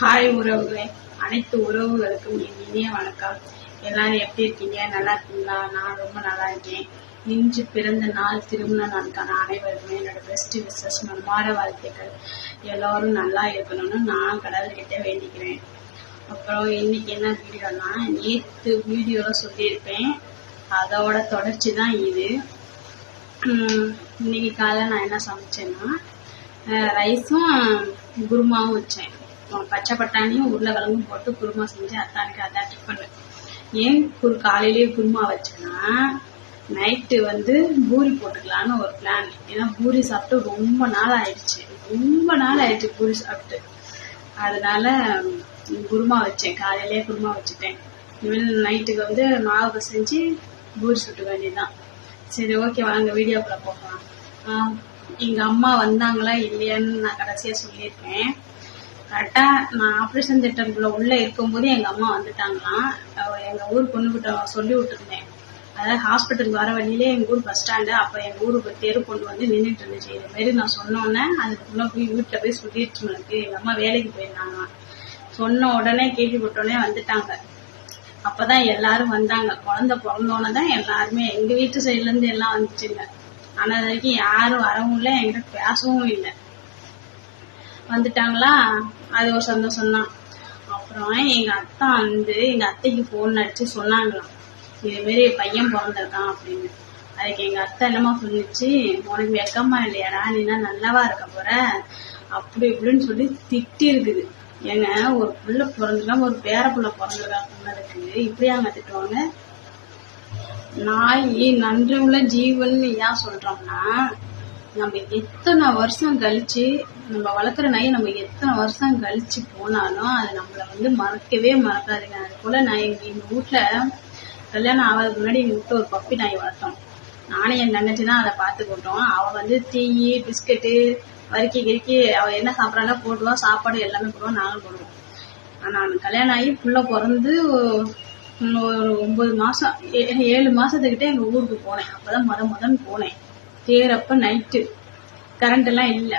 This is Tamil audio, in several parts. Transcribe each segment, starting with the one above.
ஹாய் உறவுகளே அனைத்து உறவுகளுக்கும் என் இனிய வணக்கம். எல்லாரும் எப்படி இருக்கீங்க? நல்லா இருக்கீங்களா? நான் ரொம்ப நல்லா இருக்கேன். இன்று பிறந்த நாள் திருமண நாளுக்கான அனைவருக்குமே என்னோட பெஸ்ட் விசஸ் மனமார வாழ்த்துக்கள். எல்லோரும் நல்லா இருக்கணும்னு நான் கடவுள்கிட்ட வேண்டிக்கிறேன். அப்புறம் இன்னைக்கு என்ன வீடியோனா நேற்று வீடியோவில் சொல்லியிருப்பேன். அதோட தொடர்ச்சி தான் இது. இன்னைக்கு காலையில் நான் என்ன சமைச்சேன்னா ரைஸும் குருமாவும் வச்சேன். பச்சை பட்டாணியும் உருளைக்கிழங்கும் போட்டு குருமா செஞ்சு அத்தானுக்கு அதான் டிஃபன் ஏன் குரு காலையிலேயே குருமா வச்சேன்னா நைட்டு வந்து பூரி போட்டுக்கலான்னு ஒரு பிளான் ஏன்னா பூரி சாப்பிட்டு ரொம்ப நாள் ஆயிடுச்சு. ரொம்ப நாள் ஆயிடுச்சு பூரி சாப்பிட்டு. அதனால குருமா வச்சேன். காலையிலேயே குருமா வச்சுட்டேன். இனிமேல் நைட்டுக்கு வந்து மாவு செஞ்சு பூரி சுட்டு வேண்டியதுதான். சரி ஓகே வாங்க வீடியோக்குள்ள போகலாம். எங்கள் அம்மா வந்தாங்களா இல்லையான்னு நான் கடைசியாக சொல்லியிருக்கேன். கரெக்டாக நான் ஆப்ரேஷன் திட்டத்துக்குள்ள உள்ளே இருக்கும்போது எங்கள் அம்மா வந்துட்டாங்களாம். எங்கள் ஊர் பொண்ணுகிட்ட சொல்லி விட்டுருந்தேன். அதாவது ஹாஸ்பிட்டலுக்கு வர வழியிலே எங்கள் ஊர் பஸ் ஸ்டாண்டு அப்போ எங்கள் ஊருக்கு தெரு கொண்டு வந்து நின்றுட்டு இருந்துச்சு. இது மாரி நான் சொன்னோன்னே அதுக்குள்ளே போய் வீட்டில் போய் சொல்லிடுச்சு எனக்கு எங்கள் அம்மா வேலைக்கு போயிருந்தாங்க சொன்ன உடனே கேள்விப்பட்டோடனே வந்துட்டாங்க. அப்போ தான் எல்லாரும் வந்தாங்க. குழந்தை பிறந்தோன்னே தான் எல்லாருமே எங்கள் வீட்டு சைட்லேருந்து எல்லாம் வந்துச்சுங்க. ஆனால் அது வரைக்கும் யாரும் வரவும் இல்லை என்கிட்ட பேசவும் இல்லை. வந்துட்டாங்களா? அது ஒரு சந்தோஷம் தான். அப்புறம் எங்க அத்தா வந்து எங்க அத்தைக்கு போன் அடிச்சு சொன்னாங்களாம். இது மாரி பையன் பிறந்திருக்கான் அப்படின்னு. அதுக்கு எங்க அத்தை என்னமா சொல்லிச்சு உனக்கு வெக்கமா இல்லையாடா? நீனா நல்லாவா இருக்க போற? அப்படி இப்படின்னு சொல்லி திட்டி இருக்குது ஏங்க ஒரு பிள்ளை பிறந்திருக்கா ஒரு பேர பிள்ளை பிறந்திருக்கா சொன்னதுக்கு. இப்படியாங்க திட்டுவாங்க? நாய் நன்றி உள்ள ஜீவன் ஏன் சொல்றோம்னா நம்ம எத்தனை வருஷம் கழிச்சு நம்ம வளர்க்குற நாயை நம்ம எத்தனை வருஷம் கழிச்சு போனாலும் அது நம்மளை வந்து மறக்கவே மறக்காதுங்க. அது போல் நான் எங்கள் எங்கள் வீட்டில் கல்யாணம் ஆகாதுக்கு முன்னாடி எங்கள் வீட்டில் ஒரு பப்பி நாய் வளர்த்தோம். நானும் என் தங்கச்சி தான் அதை பார்த்துக்கிட்டோம். அவள் வந்து டீ பிஸ்கட்டு வறுக்கி கிறுக்கி அவள் என்ன சாப்பிட்றாங்க போட்டுவோம் சாப்பாடு எல்லாமே போடுவோம் நாங்களும் போடுவோம். நான் கல்யாணம் ஆகி புள்ள பிறந்து ஒரு ஒம்பது மாதம் ஏ- ஏழு மாதத்துக்கிட்டே எங்கள் ஊருக்கு போனேன். அப்பதான் முத முதன்னு போனேன். தேரப்ப நைட்டு கரண்ட் எல்லாம் இல்லை.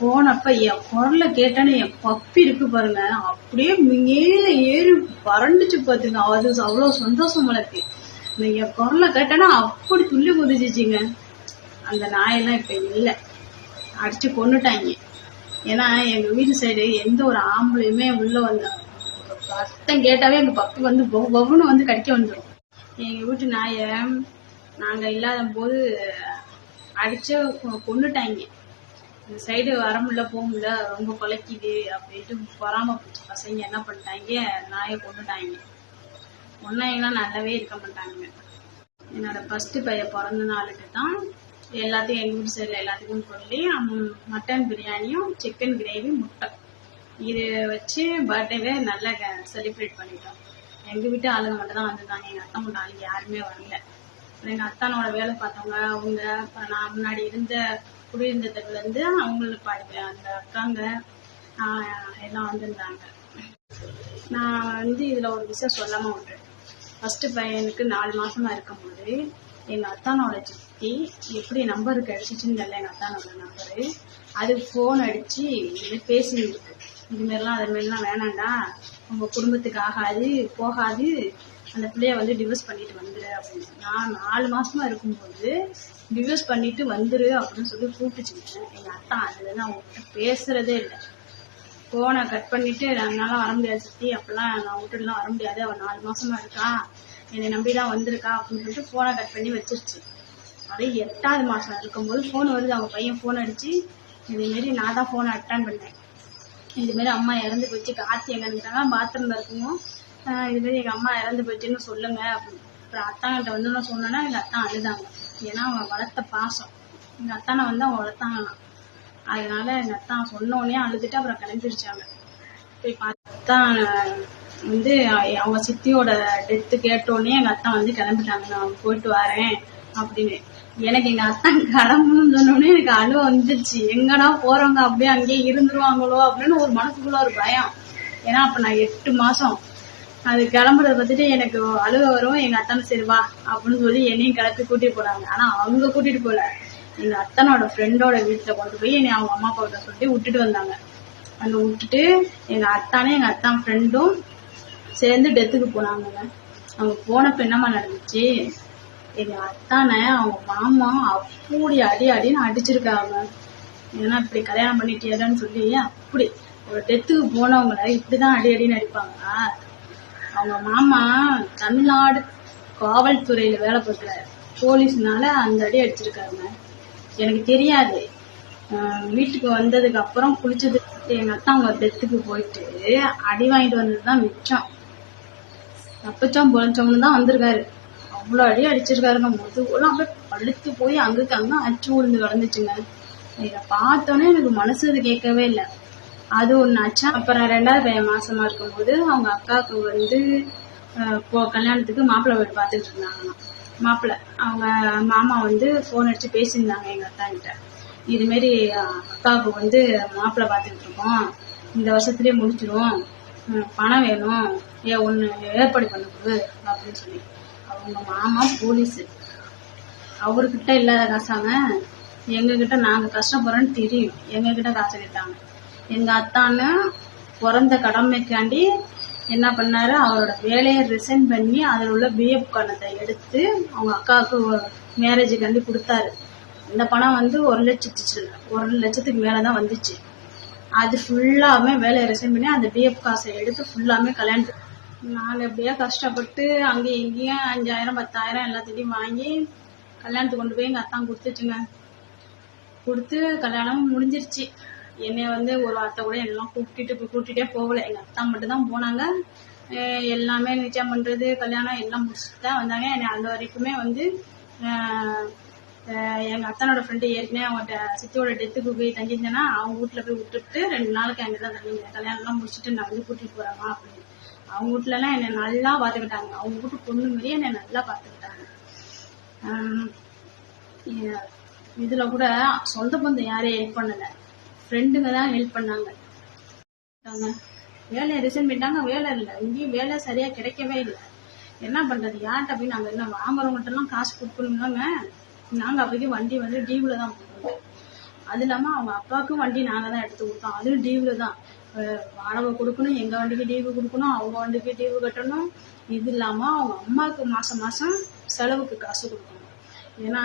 போனப்ப என் குரலை கேட்டேன்னு என் பப்பி இருக்கு பாருங்க. அப்படியே மேல ஏறி வறண்டுச்சு பாத்துங்க அது அவ்வளவு சந்தோஷம் இருக்கு. என் குரலை கேட்டேன்னா அப்படி துள்ளி குதிச்சிச்சிங்க. அந்த நாயெல்லாம் இப்ப இல்லை. அடிச்சு கொன்னுட்டாங்க. ஏன்னா எங்க வீட்டு சைடு எந்த ஒரு ஆம்பளையுமே உள்ள வந்த சத்தம் கேட்டாவே எங்க பப்பி வந்து பொ- வந்து கடிக்க வந்துடும் எங்க வீட்டு நாயை நாங்க இல்லாத போது அடிச்சு கொண்டுட்டாங்க இந்த சைடு வர முடியல போக முடியல ரொம்ப குலைக்குது அப்படின்ட்டு பொறாம பிடிச்ச பசங்க என்ன பண்ணிட்டாங்க நாயை கொண்டுட்டாங்க ஒன்னையெல்லாம் நல்லாவே இருக்க மாட்டாங்க என்னோட ஃபஸ்ட்டு பையன் பிறந்த நாளுக்கு தான் எல்லாத்தையும் எங்கள் வீட்டு சைடில் எல்லாத்துக்கும் சொல்லி மட்டன் பிரியாணியும் சிக்கன் கிரேவி முட்டை. இது வச்சு பர்த்டேவே நல்லா செலிப்ரேட் பண்ணிட்டோம். எங்கள் வீட்டு ஆளுங்க மட்டும் தான் வந்திருந்தாங்க எங்கள் அத்தை மட்டும் ஆளுங்க யாருமே வரல. எங்கள் அத்தானோட வேலை பார்த்தவங்க அவங்க அப்புறம் நான் முன்னாடி இருந்த குடியிருந்ததுலேருந்து அவங்களுக்கு பாதி அந்த அக்காங்க எல்லாம் வந்திருந்தாங்க. நான் வந்து இதில் ஒரு விஷயம் சொல்லாமல் விட்டுறேன். ஃபஸ்ட்டு பையனுக்கு நாலு மாதமாக இருக்கும்போது எங்கள் அத்தானோட சித்தி எப்படி நம்பர் கிடச்சிச்சுன்னு தெரியல எங்கள் அத்தானோட நம்பரு அது ஃபோன் அடித்து இதுமாரி பேசியிருக்கு இதுமாரிலாம் அதுமாரிலாம் வேணாண்டா. உங்கள் குடும்பத்துக்கு ஆகாது போகாது. அந்த பிள்ளைய வந்து டிவோர்ஸ் பண்ணிட்டு வந்துரு அப்படின்னு நான் நாலு மாசமா இருக்கும்போது டிவோர்ஸ் பண்ணிட்டு வந்துரு அப்படின்னு சொல்லி கூப்பிட்டுச்சுங்க. எங்கள் அத்தா அதுலேருந்து அவங்க பேசுறதே இல்லை. போனை கட் பண்ணிட்டு என்னால வர முடியாது சுற்றி அப்பெல்லாம் நான் விட்டுட்டுலாம் வர முடியாது. அவன் நாலு மாசமா இருக்கா. என்னை நம்பி தான் வந்திருக்கா. அப்படின்னு சொல்லிட்டு போனை கட் பண்ணி வச்சிருச்சு. அதே எட்டாவது மாசம் இருக்கும்போது ஃபோன் வருது. அவங்க பையன் ஃபோன் அடிச்சு இதேமாரி நான் தான் ஃபோனை அட்டன் பண்ணேன். இதுமாரி அம்மா இறந்து போச்சு. காத்தி எங்கே இருக்காங்க பாத்ரூம்ல இருக்கணும் இதுமாரி எங்கள் அம்மா இறந்து போச்சுன்னு சொல்லுங்க. அப்படின்னு அப்புறம் அத்தாங்கிட்ட வந்து நான் சொன்னேன்னா எங்கள் அத்தான் அழுதாங்க. ஏன்னா அவன் வளர்த்த பாசம். எங்கள் அத்தானை வந்து அவன் வளர்த்தாங்களாம் அதனால எங்கள் அத்தான் சொன்னோடனே அழுதுட்டு அப்புறம் கிளம்பிருச்சாங்க. போய் பார்த்தா வந்து அவங்க சித்தியோட டெத்து கேட்டோடனே எங்கள் அத்தான் வந்து கிளம்பிட்டாங்க. நான் போயிட்டு வரேன் அப்படின்னு. எனக்கு எங்கள் அத்தான் கிளம்புன்னு சொன்னோடனே எனக்கு அழுவ வந்துருச்சு. எங்கடா போறவங்க அப்படியே அங்கேயே இருந்துருவாங்களோ அப்படின்னு ஒரு மனசுக்குள்ள ஒரு பயம். ஏன்னா அப்ப நான் எட்டு மாசம் அது கிளம்புறத பார்த்துட்டு எனக்கு அழுக வரும். எங்க அத்தான சரி வா அப்படின்னு சொல்லி என்னையும் கிளப்பி கூட்டிட்டு போறாங்க ஆனா அவங்க கூட்டிட்டு போல. எங்க அத்தனோட ஃப்ரெண்டோட வீட்டுல கொண்டு போய் என்னை அவங்க அம்மா அப்பா சொல்லி விட்டுட்டு வந்தாங்க. அங்கே விட்டுட்டு எங்கள் அத்தானே எங்கள் அத்தான் ஃப்ரெண்டும் சேர்ந்து டெத்துக்கு போனாங்க அவங்க போனப்ப என்னம்மா நடந்துச்சு? எங்கள் அத்தானை அவங்க மாமா அப்படி அடி அடின்னு அடிச்சிருக்காங்க. ஏன்னா இப்படி கல்யாணம் பண்ணிட்டியலன்னு சொல்லி அப்படி ஒரு டெத்துக்கு போனவங்கள இப்படிதான் அடி அடின்னு அடிப்பாங்க அவங்க மாமா தமிழ்நாடு காவல்துறையில வேலை பார்க்குறாரு போலீஸ்னால அந்த அடி அடிச்சிருக்காருங்க எனக்கு தெரியாது. வீட்டுக்கு வந்ததுக்கு அப்புறம் குளிச்சது எங்க அத்தா அவங்க டெத்துக்கு போயிட்டு அடி வாங்கிட்டு வந்தது தான் மிச்சம். தப்பிச்சோம் பொழைச்சோம்னு தான் வந்திருக்காரு. அவ்வளோ அடி அடிச்சிருக்காருங்க. முதுகுலாம் அப்படியே பழுத்து போய் அங்குக்கு அங்கே அச்சு விழுந்து கிடந்துச்சுங்க. இதை பார்த்தோன்னே எனக்கு மனசு அது கேட்கவே இல்லை. அது ஒன்று ஆச்சா அப்புறம் ரெண்டாவது பையன் மாசமா இருக்கும்போது அவங்க அக்காவுக்கு வந்து இப்போ போ கல்யாணத்துக்கு மாப்பிள்ளை வீடு பார்த்துட்டு இருந்தாங்களாம். மாப்பிள்ளை. அவங்க மாமா வந்து ஃபோன் அடித்து பேசியிருந்தாங்க எங்கள் அத்தா கிட்ட இதுமாரி அக்காவுக்கு வந்து மாப்பிள்ளை பார்த்துக்கிட்டு இருக்கோம். இந்த வருஷத்துலேயே முடிச்சிடும் பணம் வேணும். ஏன் ஒன்று ஏற்பாடு பண்ண அப்படின்னு சொல்லி. அவங்க மாமா போலீஸு. அவர்கிட்ட இல்லாத காசாங்க எங்ககிட்ட நாங்கள் கஷ்டப்படுறோன்னு தெரியும். எங்ககிட்ட காசு கேட்டாங்க. எங்கள் அத்தான்னு பிறந்த கடமைக்காண்டி என்ன பண்ணார்? அவரோட வேலையை ரிசைன் பண்ணி அதில் உள்ள பிஎஃப் கணத்தை எடுத்து அவங்க அக்காவுக்கு மேரேஜுக்காண்டி கொடுத்தாரு. அந்த பணம் வந்து ஒரு லட்சத்து ஒரு லட்சத்துக்கு மேலே தான் வந்துச்சு. அது ஃபுல்லாமே வேலையை ரிசைன் பண்ணி அந்த பிஎஃப் காசை எடுத்து ஃபுல்லாமே கல்யாணத்துக்கு நாங்கள் எப்படியா கஷ்டப்பட்டு அங்கேயும் இங்கேயும் அஞ்சாயிரம் பத்தாயிரம் எல்லாத்தையும் வாங்கி கல்யாணத்துக்கு கொண்டு போய் எங்கள் அத்தான் கொடுத்துச்சுங்க கொடுத்து கல்யாணம் முடிஞ்சிருச்சு. என்னை வந்து ஒரு வார்த்தை கூட எல்லாம் கூப்பிட்டுட்டு போய் கூட்டிகிட்டே போகல. எங்கள் அத்தா மட்டும் தான் போனாங்க எல்லாமே நிச்சயம் பண்ணுறது கல்யாணம் எல்லாம் முடிச்சுட்டு தான் வந்தாங்க. என்னை அந்த வரைக்குமே வந்து எங்கள் அத்தனோட ஃப்ரெண்டு ஏற்கனவே அவங்கள்ட்ட சித்தியோட டெத்துக்கு போய் தங்கியிருந்தேன்னா அவங்க வீட்டில் போய் விட்டுட்டு ரெண்டு நாளுக்கு அங்கே தான் தங்கியிருந்தேன் கல்யாணம்லாம் முடிச்சுட்டு நான் வந்து கூட்டிகிட்டு போகிறேம்மா அப்படின்னு. அவங்க வீட்லலாம் என்னை நல்லா பார்த்துக்கிட்டாங்க அவங்க வீட்டு பொண்ணு மாதிரியே என்னை நல்லா பார்த்துக்கிட்டாங்க இதில் கூட சொந்த பந்தம் யாரையும் ஹெல்ப் பண்ணலை? ஃப்ரெண்டுங்க தான் ஹெல்ப் பண்ணாங்க. வேலையை ரிசைன் பண்ணிட்டாங்க வேலை இல்லை. இங்கேயும் வேலை சரியாக கிடைக்கவே இல்லை. என்ன பண்ணுறது யார்கிட்ட போய் நாங்கள் என்ன வாங்குறவங்கள்ட்டலாம் காசு கொடுக்கணும்லாங்க நாங்கள் அப்போதைக்கு வண்டி வந்து டீவில் தான் போட்டோம் அது இல்லாமல் அவங்க அப்பாவுக்கும் வண்டி நாங்கள் தான் எடுத்து கொடுத்தோம். அதுவும் டீவில் தான். வாடகை கொடுக்கணும் எங்கள் வண்டிக்கு டீவு கொடுக்கணும் அவங்க வண்டிக்கு டியூ கட்டணும். இது இல்லாமல் அவங்க அம்மாவுக்கு மாதம் மாதம் செலவுக்கு காசு கொடுக்கணும். ஏன்னா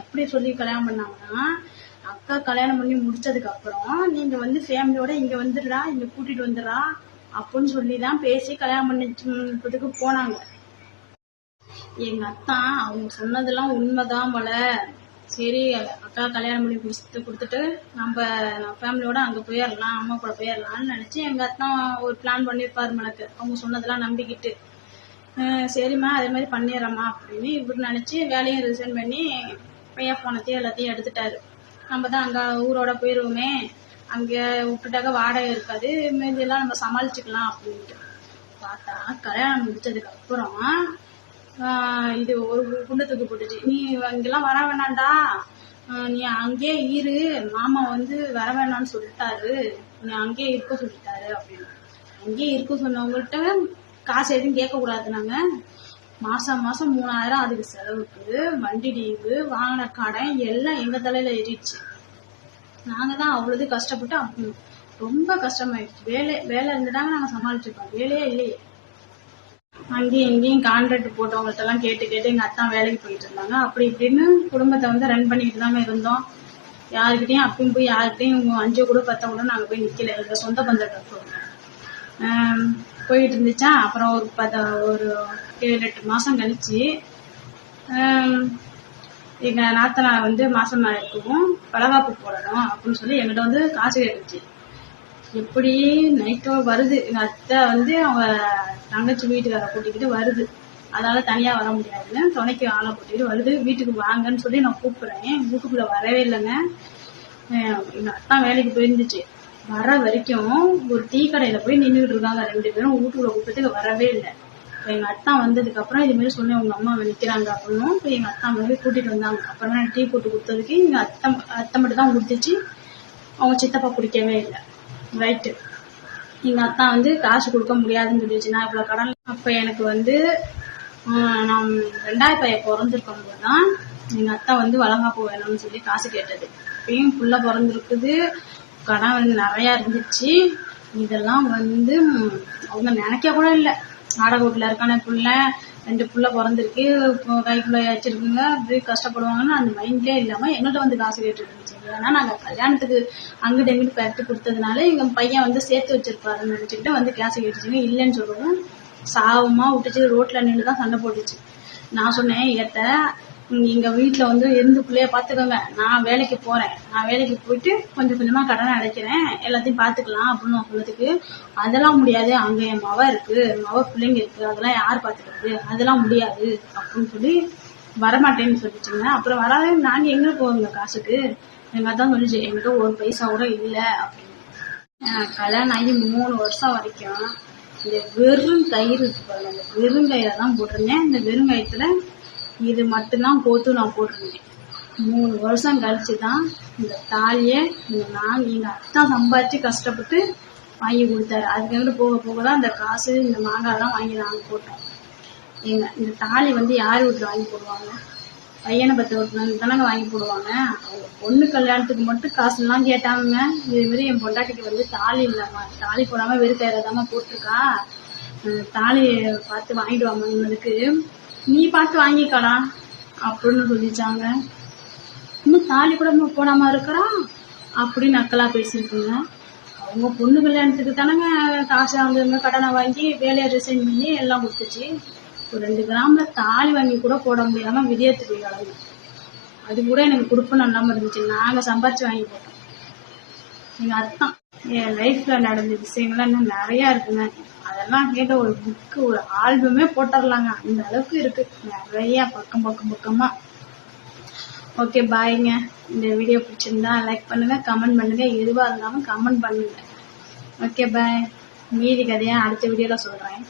எப்படி சொல்லி கல்யாணம் பண்ணாங்கன்னா அக்கா கல்யாணம் பண்ணி முடிச்சதுக்கு அப்புறம் நீங்க வந்து ஃபேமிலியோட இங்க வந்துடுறா இங்க கூட்டிட்டு வந்துடுறா அப்படின்னு சொல்லி தான் பேசி கல்யாணம் பண்ணிட்டு போனாங்க. எங்க அத்தா அவங்க சொன்னதெல்லாம் உண்மைதான் போல. சரி அக்கா கல்யாணம் பண்ணி முடிச்சுட்டு கொடுத்துட்டு நம்ம ஃபேமிலியோட அங்கே போயிடலாம் அம்மா கூட போயிடலாம்னு நினச்சி எங்கள் அத்தான் ஒரு பிளான் பண்ணியிருப்பாரு மனக்கு. அவங்க சொன்னதெல்லாம் நம்பிக்கிட்டு. சரிம்மா அதே மாதிரி பண்ணிடுறேம்மா அப்படின்னு இவர் நினச்சி வேலையும் ரிசைன் பண்ணி பையன் போனத்தையும் எல்லாத்தையும் எடுத்துட்டாரு. நம்ம தான் அங்கே ஊரோட போயிடுவோமே அங்கே விட்டுட்டாக்க வாடகை இருக்காது மீதியெல்லாம் நம்ம சமாளிச்சுக்கலாம் அப்படின்ட்டு. பார்த்தா கல்யாணம் முடிச்சதுக்கப்புறம் இது ஒரு குண்டு தூக்கி போட்டுச்சு. நீ இங்கெல்லாம் வர வேணாம்டா. நீ அங்கேயே இரு. மாமா வந்து வர வேணாம்னு சொல்லிட்டாரு. நீ அங்கேயே இருக்க சொல்லிட்டாரு அப்படின்னு. அங்கேயே இருக்க சொன்னவங்கள்ட்ட காசு எதுவும் கேட்கக்கூடாது நாங்கள் மாசம் மாசம் மூணாயிரம் அதுக்கு செலவுக்கு வண்டி டீவு வாங்கின கடன் எல்லாம் எங்க தலையில ஏறிடுச்சு. நாங்க தான் அவ்வளோது கஷ்டப்பட்டு அப்ப ரொம்ப கஷ்டமாயிடுச்சு. வேலை வேலை இருந்துட்டாங்க நாங்க சமாளிச்சிருக்கோம் வேலையே இல்லையே. அங்கேயும் இங்கேயும் கான்ட்ராக்ட் போட்டவங்கள்ட்ட எல்லாம் கேட்டு கேட்டு எங்க அத்தான் வேலைக்கு போயிட்டு இருந்தாங்க. அப்படி இப்படின்னு குடும்பத்தை வந்து ரன் பண்ணிட்டு தாங்க இருந்தோம். யாருக்கிட்டையும் அப்பயும் போய் யாருக்கிட்டையும் அஞ்சு கூட பத்த கூட நாங்க போய் நிக்கல. எங்கள் சொந்த பந்தத்தை ஆம், போயிட்டு இருந்துச்சா அப்புறம் ஒரு பத ஒரு ஏழு எட்டு மாசம் கழிச்சு எங்கள் எங்க நாத்தனார் வந்து மாசமா இருக்கவும் பலகாப்பு போடணும் அப்படின்னு சொல்லி எங்கிட்ட வந்து காசு கேட்டுச்சு. எப்படி நைட்டோ வருது. எங்க அத்தை வந்து அவங்க தங்கச்சி வீட்டுக்கார கூட்டிக்கிட்டு வருது. அதால் தனியா வர முடியாதுன்னு துணைக்கு ஆளை கூட்டிட்டு வருது. வீட்டுக்கு வாங்கன்னு சொல்லி நான் கூப்பிடுறேன். வீட்டுக்குள்ள வரவே இல்லைங்க. எங்கள் எங்க வேலைக்கு போயிருந்துச்சு. வர வரைக்கும் ஒரு டீ கடையில போய் நின்றுட்டு இருக்காங்க ரெண்டு பேரும். வீட்டுக்குள்ள கூப்பிட்டு வரவே இல்லை. இப்போ எங்க அத்தா வந்ததுக்கு அப்புறம் இது மாதிரி சொன்னேன் உங்க அம்மா நிற்கிறாங்க அப்படின்னும் இப்போ எங்க அத்தா மாதிரி கூட்டிட்டு வந்தாங்க. அப்புறம் நான் டீ போட்டு கொடுத்ததுக்கு எங்க அத்தை அத்தை மட்டும் தான் கொடுத்துச்சு அவங்க சித்தப்பா குடிக்கவே இல்லை. ரைட்டு எங்க அத்தா வந்து காசு கொடுக்க முடியாதுன்னு சொல்லிடுச்சு. நான் இவ்வளவு கடன் அப்ப எனக்கு வந்து நான் ரெண்டாயிரம் பையன் பிறந்திருக்கும் போது தான் எங்க அத்தா வந்து வளகாப்பு வேணும்னு சொல்லி காசு கேட்டது. இப்பயும் புள்ள பிறந்திருக்குது. கடன் வந்து நிறையா இருந்துச்சு. இதெல்லாம் வந்து அவங்க நினைக்க கூட இல்லை. வாடகை வீட்டில் இருக்கான பிள்ளை ரெண்டு புள்ள பிறந்திருக்கு. கைக்குள்ளே கைக்குள்ள வச்சிருக்குங்க. அப்படி கஷ்டப்படுவாங்கன்னு அந்த மைண்ட்லேயே இல்லாமல் எங்கள்கிட்ட வந்து காசு கேட்டு இருந்துச்சு. ஏன்னா நாங்கள் கல்யாணத்துக்கு அங்கிட்ட எங்கிட்டு பெற்று கொடுத்ததுனால எங்கள் பையன் வந்து சேர்த்து வச்சிருப்பாருன்னு நினச்சிக்கிட்டு வந்து காசு கேட்டுச்சுங்க. இல்லைன்னு சொல்லவும் சாவமாக விட்டுச்சு. ரோட்டில் நின்று தான் சண்டை போட்டுச்சு. நான் சொன்னேன் ஏத்த எங்க வீட்டில் வந்து இருந்து பிள்ளைய பார்த்துக்கோங்க நான் வேலைக்கு போறேன். நான் வேலைக்கு போயிட்டு கொஞ்சம் கொஞ்சமா கடனை அடைக்கிறேன். எல்லாத்தையும் பார்த்துக்கலாம் அப்படின்னு நான் சொன்னதுக்கு அதெல்லாம் முடியாது. அங்க என் மவ இருக்கு. மவ பிள்ளைங்க இருக்கு. அதெல்லாம் யார் பார்த்துக்கிறது அதெல்லாம் முடியாது அப்படின்னு சொல்லி வரமாட்டேன்னு சொல்லிச்சுங்க அப்புறம் வராத நாங்க எங்க போவோங்க காசுக்கு? எங்க தான் சொல்லிச்சு. என்கிட்ட ஒரு பைசா கூட இல்லை அப்படின்னு. கல்யாணம் ஆகி மூணு வருஷம் வரைக்கும் இந்த வெறும் கயிறு இருக்கு பாருங்க. அந்த வெறும் கயிறை தான் போட்டிருந்தேன். இந்த வெறும் கயிற்றுல இது மட்டும்தான் கோத்து நான் போட்டிருந்தேன். மூணு வருஷம் கழிச்சு தான் இந்த தாலியை நான் எங்கள் அத்தா சம்பாதிச்சு கஷ்டப்பட்டு வாங்கி கொடுத்தாரு. அதுக்கப்புறம் போக போக தான் இந்த காசு இந்த மாங்காய்லாம் வாங்கி நாங்கள் போட்டோம் எங்கள் இந்த தாலி வந்து யார் வீட்டில் வாங்கி போடுவாங்க? பையனை பத்து வீட்டில் தானங்க வாங்கி போடுவாங்க. அவங்க பொண்ணு கல்யாணத்துக்கு மட்டும் காசுலாம் கேட்டாங்க இதுமாரி என் பொண்டாட்டிக்கு வந்து தாலி இல்லாமல் தாலி போடாமல் வெறும் கயிறை தாம்மா போட்டிருக்கா. தாலி பார்த்து வாங்கிட்டு இவனுக்கு. நீ பார்த்து வாங்கிக்கடா அப்படின்னு சொல்லிச்சாங்க. இன்னும் தாலி கூட இன்னும் போடாம இருக்கிறா? அப்படின்னு அக்கலா பேசியிருக்குங்க. அவங்க பொண்ணு கல்யாணத்துக்கு தானேங்க காசு அவங்க கடனை வாங்கி வேலையை ரிசைன் பண்ணி எல்லாம் கொடுத்துச்சு. ஒரு ரெண்டு கிராமில் தாலி வாங்கி கூட போட முடியாமல் விதியத்து போய் அது கூட எனக்கு கொடுப்பணும் இல்லாமல் இருந்துச்சு. நாங்கள் சம்பாரிச்சு வாங்கி போட்டோம் எங்கள் அத்தான் என் லைஃப்பில் நடந்த விஷயங்கள்லாம் இன்னும் நிறையா இருக்குங்க. அதெல்லாம் கேட்ட ஒரு புக்கு ஒரு ஆல்பமே போட்டுடலாங்க அந்த அளவுக்கு இருக்கு. நிறைய பக்கம் பக்கம் பக்கமா. ஓகே பாய்ங்க இந்த வீடியோ பிடிச்சிருந்தா லைக் பண்ணுங்க கமெண்ட் பண்ணுங்க. எதுவாக இருந்தாலும் கமெண்ட் பண்ணுங்க. ஓகே பாய் மீதி கதையை அடுத்த வீடியோவில் சொல்கிறேன்